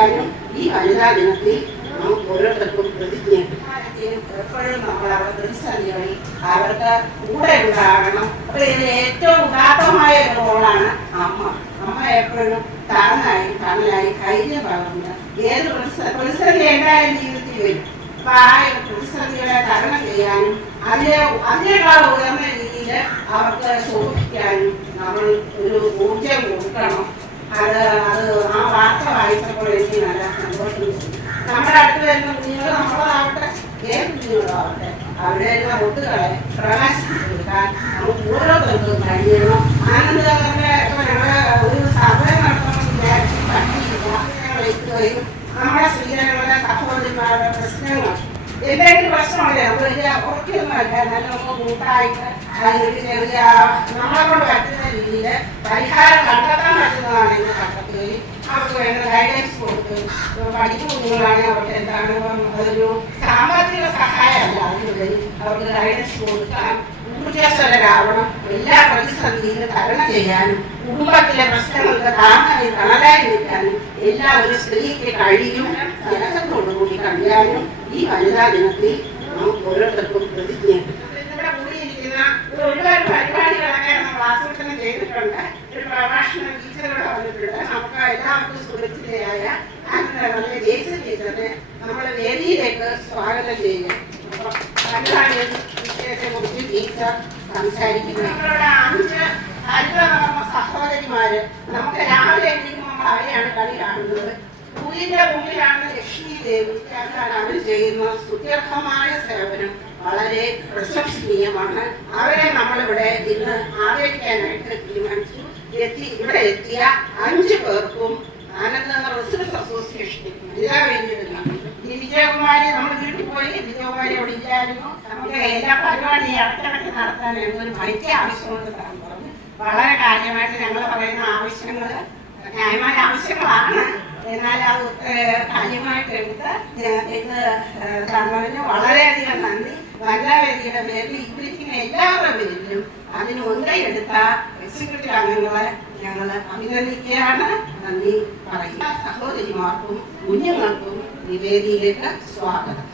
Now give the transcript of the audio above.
ചെയ്യാനും ഈ വനിതാ ദിനത്തിൽ നമുക്ക് ഓരോരുത്തർക്കും പ്രതിജ്ഞ എപ്പോഴും നമ്മൾ അവരുടെ പ്രതിസന്ധികളിൽ അവർക്ക് കൂടെ ഉണ്ടാകണം. അപ്പൊ ഇതിൽ ഏറ്റവും ഉദാത്തമായ ഒരു റോളാണ് അമ്മ. അമ്മ എപ്പോഴും തണലായി ധൈര്യം പകർന്ന് ഏത് പ്രതിസന്ധി എന്തായാലും ജീവിതത്തിൽ വരും. അപ്പൊ ആ പ്രതിസന്ധികളെ തരണം ചെയ്യാനും അതിനേക്കാൾ ഉയർന്ന രീതിയിൽ അവർക്ക് ശോഭിക്കാനും നമ്മൾ ഒരു ഊർജം കൊടുക്കണം. അത് ആ വാർത്ത വായിച്ചപ്പോൾ എനിക്ക് നല്ല സന്തോഷം. നമ്മുടെ അടുത്ത് വരുന്ന കുഞ്ഞുങ്ങൾ നമ്മളാവട്ടെ, ഏത് കുഞ്ഞുങ്ങളാവട്ടെ, അവിടെ വരുന്ന ഒട്ടുകളെ പ്രകാശിപ്പിക്കാൻ നമുക്ക് ഓരോരുത്തർക്കും കഴിയണം. ആനന്ദകരമായ ഒരു സമയം നടത്തണമെന്ന് വിചാരിച്ച് പറ്റിയില്ല. നമ്മുടെ സ്ത്രീകളുടെ സഹോദരിമാരുടെ പ്രശ്നങ്ങൾ എന്തെങ്കിലും പ്രശ്നമല്ലേ നമ്മൾ ഉറക്കൊന്നുമല്ല, നല്ല കൂട്ടായിട്ട് അതിനൊരു ചെറിയ നമ്മളെ കൊണ്ട് പറ്റുന്ന രീതിയിൽ പരിഹാരം കണ്ടെത്താൻ പറ്റുന്നതാണെങ്കിൽ കണ്ടെത്തുകയും അവർക്ക് വേണ്ട ഗൈഡൻസ് കൊടുക്കുകയും പഠിക്കുന്ന കുഞ്ഞുങ്ങളാണെങ്കിൽ അവർക്ക് എന്താണ് അതൊരു സാമ്പത്തിക സഹായമല്ല, അതിനുപരി അവർക്ക് ഗൈഡൻസ് കൊടുക്കാൻ ഊർജ്ജസ്വലരാവണം. എല്ലാ പ്രതിസന്ധിയിലും തരണം ചെയ്യാനും കുടുംബത്തിലെ പ്രശ്നങ്ങൾക്ക് തണലായി നിൽക്കാനും എല്ലാ ഒരു സ്ത്രീക്ക് കഴിയും മനസ്സത്തോടുകൂടി കഴിയാനും ഈ വനിതാ ദിനത്തിൽ നമുക്ക് ഓരോരുത്തർക്കും പ്രതിജ്ഞ. ഇവിടെ കൂടിയിരിക്കുന്ന ഒരുപാട് പരിപാടികളൊക്കെ നമ്മൾ ആസൂത്രണം ചെയ്തിട്ടുണ്ട്. ഒരു പ്രഭാഷണ ടീച്ചറുടെ വന്നിട്ടുണ്ട്. നമുക്ക് എല്ലാവർക്കും സുരക്ഷിതയായ നല്ല ജേസി ടീച്ചറിനെ നമ്മുടെ വേദിയിലേക്ക് സ്വാഗതം ചെയ്യുക. വനിതാ വിഷയത്തെ കുറിച്ച് ടീച്ചർ സംസാരിക്കുന്നു. നമ്മളുടെ 5 ഹരിതകർമ്മ സഹോദരിമാര് നമുക്ക് രാവിലെ എണീക്കുമ്പോൾ നമ്മൾ അവരെയാണ് കളി കാണുന്നത്. സൂര്യന്റെ മുന്നിലാണ് ലക്ഷ്മി ദേവി. അവർ ചെയ്യുന്ന സ്തുത്യർഹമായ സേവനം വളരെ പ്രശംസനീയമാണ്. അവരെ നമ്മളിവിടെ ഇന്ന് ആദരിക്കാനായിട്ട് തീരുമാനിച്ചു. ഇവിടെ എത്തിയ 5 പേർക്കും ആനന്ദ റെസിഡൻസ് അസോസിയേഷൻ വിജയകുമാരി നമ്മൾ വീട്ടിൽ പോയി. വിജയകുമാരി അവിടെ ഇല്ലായിരുന്നു. നമുക്ക് എല്ലാ പരിപാടിയും ഇടയ്ക്കിടയ്ക്ക് നടത്താൻ ഒരു വൈദ്യ ആവശ്യമുണ്ട് പറഞ്ഞു. വളരെ കാര്യമായിട്ട് ഞങ്ങൾ പറയുന്ന ആവശ്യങ്ങൾ ന്യായമായ ആവശ്യങ്ങളാണ്. എന്നാൽ അത് കാര്യമായിട്ട് എടുത്ത് ഇത് തന്നതിന് വളരെയധികം നന്ദി. വനിതാവേദിയുടെ പേരിൽ ഇരിക്കുന്ന എല്ലാവരുടെ പേരിലും അതിന് മുൻകൈയെടുത്ത എക്സിക്യൂട്ടീവ് അംഗങ്ങളെ ഞങ്ങൾ അഭിനന്ദിക്കുകയാണ്. നന്ദി പറയുന്ന സഹോദരിമാർക്കും കുഞ്ഞുങ്ങൾക്കും ഈ വേദിയിലേക്ക് സ്വാഗതം.